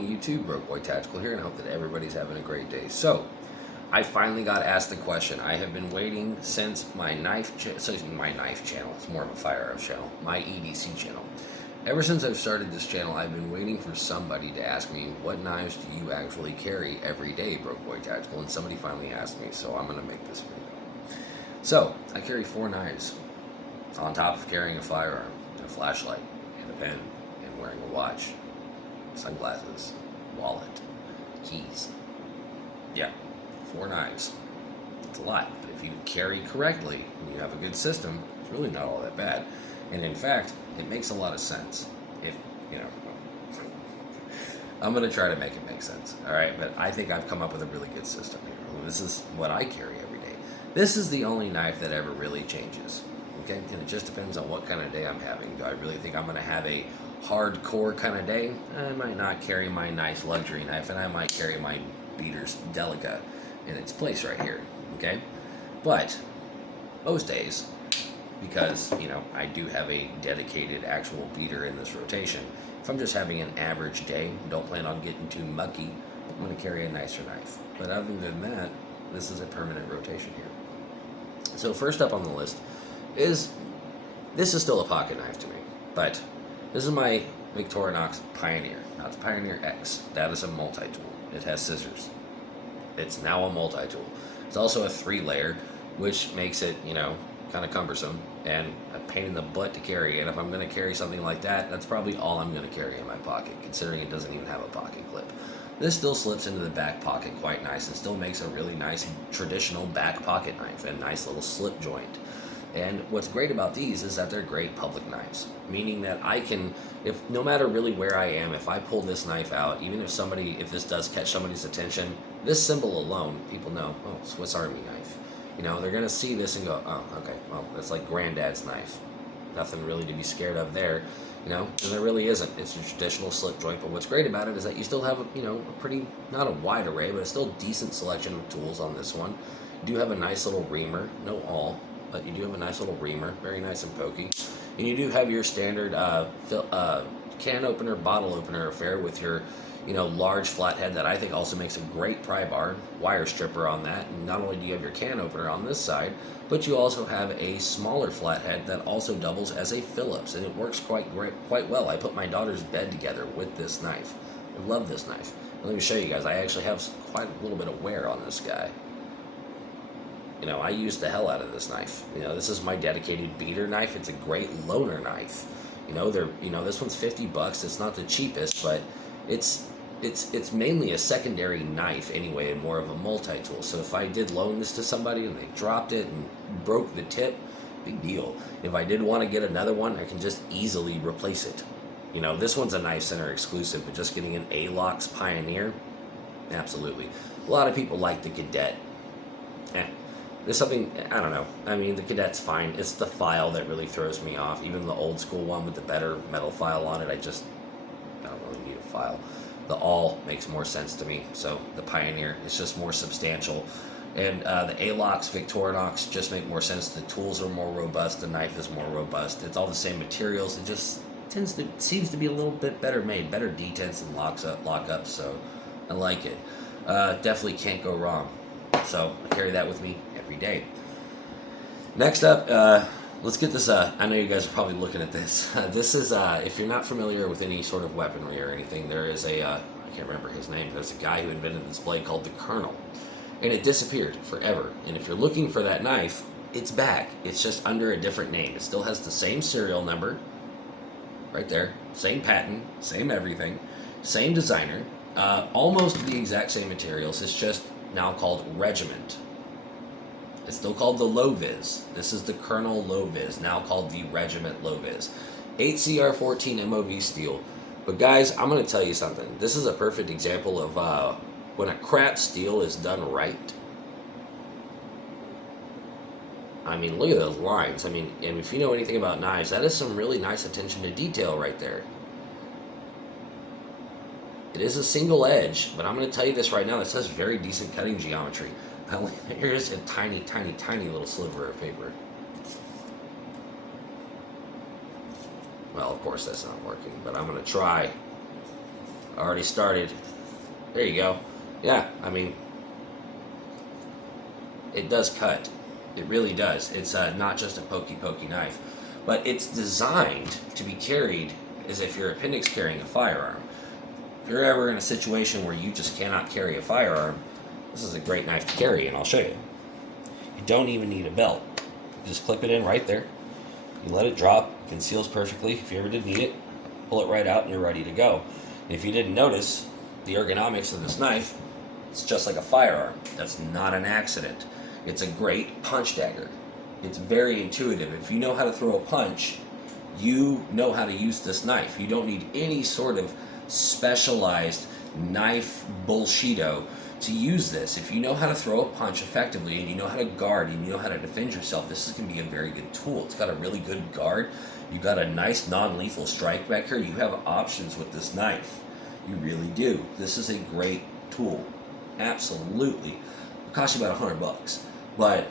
morning, YouTube. Broke Boy Tactical here, and I hope that everybody's having a great day. So, I finally got asked the question. I have been waiting since my knife channel. It's more of a firearms channel. My EDC channel. Ever since I've started this channel, I've been waiting for somebody to ask me, what knives do you actually carry every day, Broke Boy Tactical? And somebody finally asked me, so I'm going to make this video. So, I carry 4 knives, on top of carrying a firearm, and a flashlight, and a pen, and wearing a watch, sunglasses, wallet, keys. Yeah, 4 knives. It's a lot, but if you carry correctly, and you have a good system, it's really not all that bad. And in fact, it makes a lot of sense. If, I'm going to try to make it make sense, all right? But I think I've come up with a really good system here. This is what I carry every day. This is the only knife that ever really changes, okay? And it just depends on what kind of day I'm having. Do I really think I'm going to have a hardcore kind of day? I might not carry my nice luxury knife, and I might carry my beater's Delica in its place right here, okay? But most days, because, I do have a dedicated actual beater in this rotation, if I'm just having an average day, don't plan on getting too mucky, I'm going to carry a nicer knife. But other than that, this is a permanent rotation here. So first up on the list is, this is still a pocket knife to me, but this is my Victorinox Pioneer. Now it's Pioneer X. That is a multi-tool. It has scissors. It's now a multi-tool. It's also a 3-layer, which makes it, kind of cumbersome and a pain in the butt to carry. And if I'm going to carry something like that, that's probably all I'm going to carry in my pocket, considering it doesn't even have a pocket clip. This still slips into the back pocket quite nice and still makes a really nice traditional back pocket knife and nice little slip joint. And what's great about these is that they're great public knives, meaning that I can, no matter really where I am, if I pull this knife out, even if this does catch somebody's attention, this symbol alone, people know, oh, Swiss Army knife. They're going to see this and go, oh, okay, well, that's like granddad's knife. Nothing really to be scared of there, and there really isn't. It's a traditional slip joint, but what's great about it is that you still have, a pretty, not a wide array, but a still decent selection of tools on this one. You do have a nice little reamer, no awl, but you do have a nice little reamer, very nice and pokey. And you do have your standard can opener, bottle opener affair with your, large flathead that I think also makes a great pry bar, wire stripper on that. And not only do you have your can opener on this side, but you also have a smaller flathead that also doubles as a Phillips, and it works quite well. I put my daughter's bed together with this knife. I love this knife. Let me show you guys. I actually have quite a little bit of wear on this guy. I use the hell out of this knife. This is my dedicated beater knife. It's a great loaner knife. This one's $50. It's not the cheapest, but it's mainly a secondary knife anyway, and more of a multi-tool. So if I did loan this to somebody and they dropped it and broke the tip, big deal. If I did want to get another one, I can just easily replace it. This one's a Knife Center exclusive, but just getting an A-Locks Pioneer, absolutely. A lot of people like the Cadet. There's something, I don't know. I mean, the Cadet's fine. It's the file that really throws me off. Even the old school one with the better metal file on it, I don't really need a file. The awl makes more sense to me. So the Pioneer is just more substantial. And the A-Locks, Victorinox just make more sense. The tools are more robust. The knife is more robust. It's all the same materials. It just seems to be a little bit better made. Better detents and lockups. So I like it. Definitely can't go wrong. So I carry that with me every day. Next up, let's get this. I know you guys are probably looking at this. This is, if you're not familiar with any sort of weaponry or anything, there is I can't remember his name. There's a guy who invented this blade called the Colonel, and it disappeared forever. And if you're looking for that knife, it's back. It's just under a different name. It still has the same serial number, right there, same patent, same everything, same designer, almost the exact same materials. It's just now called Regiment. It's still called the Low-Vis. This is the Colonel Low-Vis, now called the Regiment Low-Vis. 8CR14 MOV steel. But guys, I'm going to tell you something. This is a perfect example of when a crap steel is done right. I mean, look at those lines. I mean, and if you know anything about knives, that is some really nice attention to detail right there. It is a single edge, but I'm going to tell you this right now. This has very decent cutting geometry. Here's a tiny, tiny, tiny little sliver of paper. Well, of course that's not working, but I'm going to try. already started. There you go. Yeah, I mean, it does cut. It really does. It's not just a pokey knife, but it's designed to be carried as if you're appendix carrying a firearm. If you're ever in a situation where you just cannot carry a firearm, this is a great knife to carry, and I'll show you. You don't even need a belt. You just clip it in right there. You let it drop. It conceals perfectly. If you ever did need it, pull it right out and you're ready to go. And if you didn't notice, the ergonomics of this knife, it's just like a firearm. That's not an accident. It's a great punch dagger. It's very intuitive. If you know how to throw a punch, you know how to use this knife. You don't need any sort of specialized knife bullshito to use this. If you know how to throw a punch effectively and you know how to guard and you know how to defend yourself, this can be a very good tool. It's got a really good guard. You've got a nice non-lethal strike back here. You have options with this knife. You really do. This is a great tool. Absolutely. It costs you about $100. But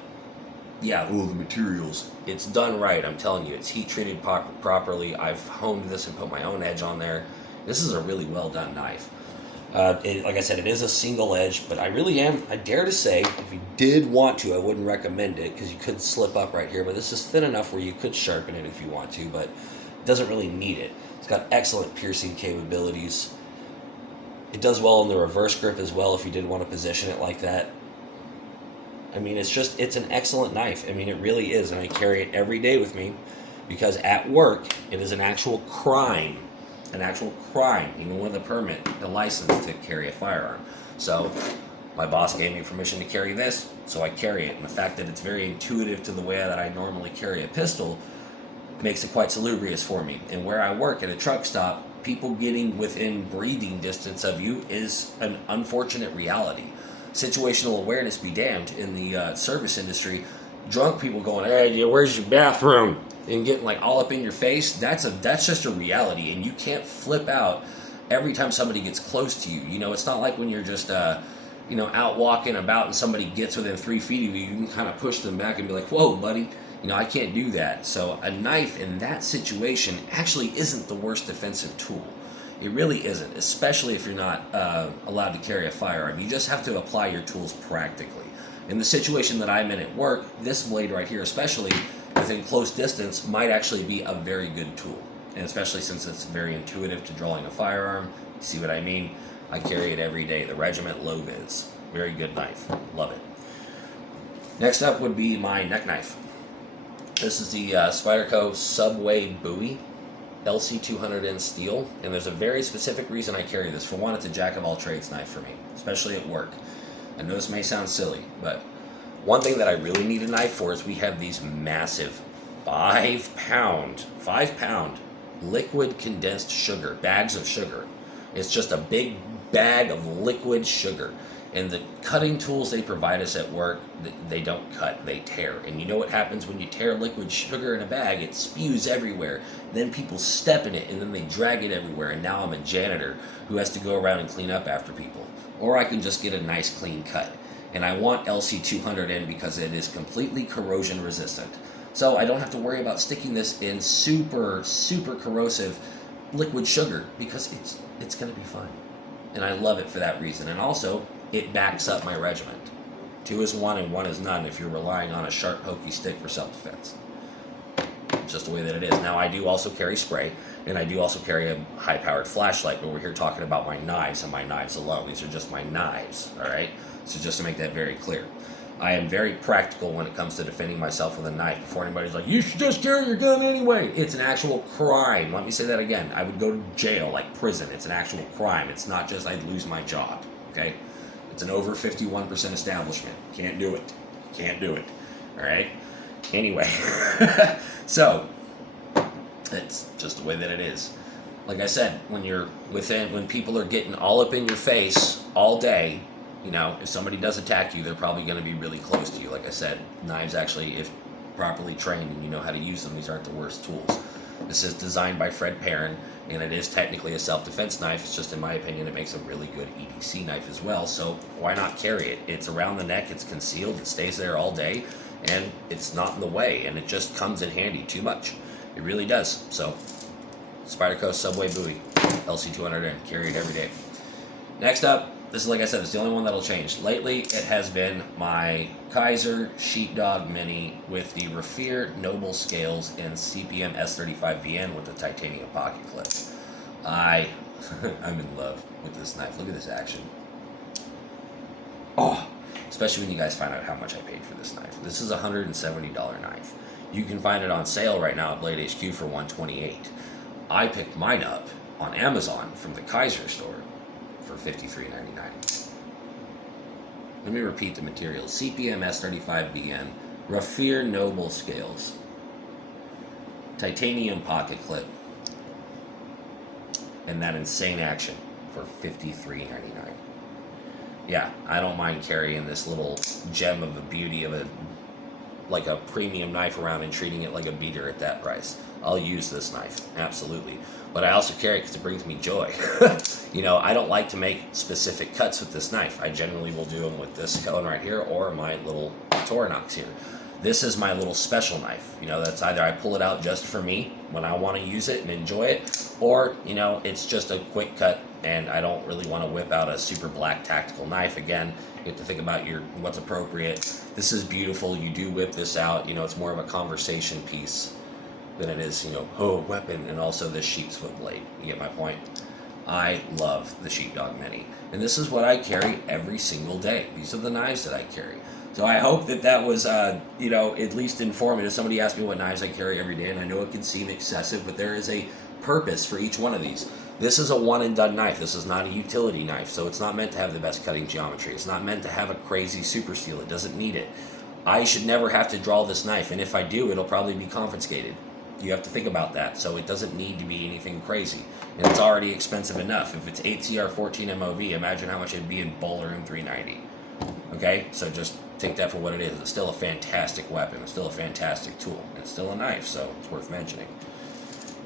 yeah, the materials. It's done right, I'm telling you. It's heat treated properly. I've honed this and put my own edge on there. This is a really well done knife. Like I said, it is a single edge, but I dare to say, if you did want to, I wouldn't recommend it because you could slip up right here, but this is thin enough where you could sharpen it if you want to, but it doesn't really need it. It's got excellent piercing capabilities. It does well in the reverse grip as well if you did want to position it like that. I mean, it's an excellent knife. I mean, it really is, and I carry it every day with me because at work, it is an actual crime, even with a permit, a license to carry a firearm. So my boss gave me permission to carry this, so I carry it. And the fact that it's very intuitive to the way that I normally carry a pistol makes it quite salubrious for me. And where I work at a truck stop, people getting within breathing distance of you is an unfortunate reality. Situational awareness be damned in the service industry. Drunk people going, hey, where's your bathroom? And getting like all up in your face, that's just a reality, and you can't flip out every time somebody gets close to you. You know, it's not like when you're just out walking about and somebody gets within 3 feet of you, you can kind of push them back and be like, whoa, buddy, I can't do that. So a knife in that situation actually isn't the worst defensive tool. It really isn't, especially if you're not allowed to carry a firearm. You just have to apply your tools practically. In the situation that I'm in at work, this blade right here, especially within close distance, might actually be a very good tool. And especially since it's very intuitive to drawing a firearm. See what I mean? I carry it every day. The Regiment Low-Vis. Very good knife. Love it. Next up would be my neck knife. This is the Spyderco Subway Bowie LC200N steel. And there's a very specific reason I carry this. For one, it's a jack-of-all-trades knife for me, especially at work. I know this may sound silly, but one thing that I really need a knife for is we have these massive 5 pound liquid condensed sugar, bags of sugar. It's just a big bag of liquid sugar. And the cutting tools they provide us at work, they don't cut, they tear. And you know what happens when you tear liquid sugar in a bag? It spews everywhere. Then people step in it and then they drag it everywhere. And now I'm a janitor who has to go around and clean up after people. Or I can just get a nice clean cut. And I want LC200N because it is completely corrosion resistant. So I don't have to worry about sticking this in super, super corrosive liquid sugar because it's going to be fine. And I love it for that reason. And also, it backs up my regiment. 2 is 1 and 1 is none if you're relying on a sharp, pokey stick for self-defense. It's just the way that it is. Now, I do also carry spray, and I do also carry a high-powered flashlight, but we're here talking about my knives and my knives alone. These are just my knives, all right? So just to make that very clear. I am very practical when it comes to defending myself with a knife. Before anybody's like, you should just carry your gun anyway. It's an actual crime. Let me say that again. I would go to jail, like prison. It's an actual crime. It's not just I'd lose my job, okay? It's an over 51% establishment. Can't do it. Can't do it. All right? Anyway. So, it's just the way that it is. Like I said, when people are getting all up in your face all day, if somebody does attack you, they're probably going to be really close to you. Like I said, knives actually, if properly trained and you know how to use them, these aren't the worst tools. This is designed by Fred Perrin, and it is technically a self-defense knife. It's just, in my opinion, it makes a really good EDC knife as well, so why not carry it? It's around the neck, it's concealed, it stays there all day, and it's not in the way, and it just comes in handy too much. It really does. So, Spyderco Subway Bowie. LC200 and carry it every day. Next up, this is, like I said, it's the only one that'll change. Lately, it has been my Kaiser Sheepdog Mini with the Raffier Noble Scales and CPM S35VN with the titanium pocket clip. I'm in love with this knife. Look at this action. Oh, especially when you guys find out how much I paid for this knife. This is a $170 knife. You can find it on sale right now at Blade HQ for $128. I picked mine up on Amazon from the Kaiser store for $53.99. Let me repeat the materials. CPM S35VN, Raffier Noble Scales, titanium pocket clip, and that insane action for $53.99. Yeah, I don't mind carrying this little gem of a beauty of like a premium knife around and treating it like a beater at that price. I'll use this knife, absolutely. But I also carry it because it brings me joy. You know, I don't like to make specific cuts with this knife. I generally will do them with this cone right here or my little Victorinox here. This is my little special knife. You know, that's either I pull it out just for me when I want to use it and enjoy it, or, you know, it's just a quick cut and I don't really want to whip out a super black tactical knife. Again, you have to think about what's appropriate. This is beautiful. You do whip this out. You know, it's more of a conversation piece than it is, you know, oh, weapon, and also this sheep's foot blade. You get my point? I love the Sheepdog Mini. And this is what I carry every single day. These are the knives that I carry. So I hope that was, you know, at least informative. Somebody asked me what knives I carry every day, and I know it can seem excessive, but there is a purpose for each one of these. This is a one-and-done knife. This is not a utility knife, so it's not meant to have the best cutting geometry. It's not meant to have a crazy super seal. It doesn't need it. I should never have to draw this knife, and if I do, it'll probably be confiscated. You have to think about that, so it doesn't need to be anything crazy. And it's already expensive enough. If it's 8CR 14 MOV, imagine how much it'd be in Bowler M390. Okay, so just take that for what it is. It's still a fantastic weapon. It's still a fantastic tool. It's still a knife, so it's worth mentioning.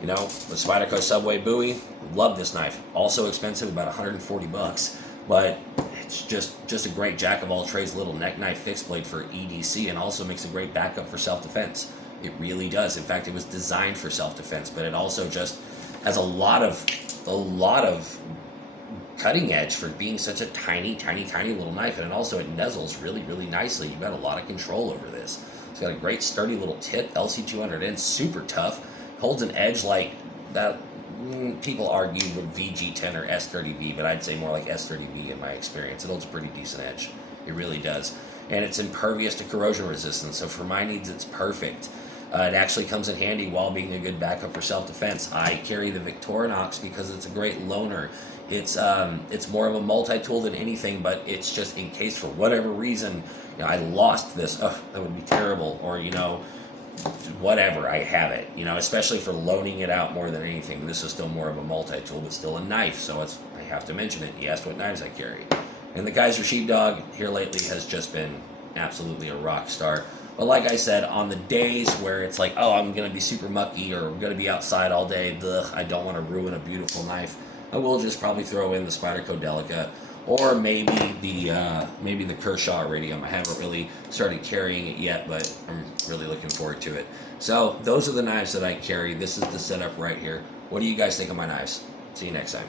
You know, the Spyderco Subway Bowie, love this knife. Also expensive, about 140 bucks, but it's just a great jack of all trades little neck knife fixed blade for EDC, and also makes a great backup for self-defense. It really does. In fact, it was designed for self-defense, but it also just has a lot of cutting edge for being such a tiny little knife, and it nuzzles really nicely. You've got a lot of control over this. It's got a great sturdy little tip, LC200N, super tough, holds an edge like that. People argue with VG10 or S30V, but I'd say more like S30V in my experience. It holds a pretty decent edge. It really does. And it's impervious to corrosion resistance, so for my needs, it's perfect. It actually comes in handy while being a good backup for self-defense. I carry the Victorinox because it's a great loaner. It's more of a multi-tool than anything, but it's just in case for whatever reason, you know, I lost this. Oh, that would be terrible. Or, you know, whatever, I have it. You know, especially for loaning it out more than anything. This is still more of a multi-tool, but still a knife. So I have to mention it. You asked what knives I carry. And the Kaiser Sheepdog here lately has just been absolutely a rock star. But like I said, on the days where it's like, oh, I'm going to be super mucky or I'm going to be outside all day, I don't want to ruin a beautiful knife, I will just probably throw in the Spyderco Delica or maybe the Kershaw Iridium. I haven't really started carrying it yet, but I'm really looking forward to it. So those are the knives that I carry. This is the setup right here. What do you guys think of my knives? See you next time.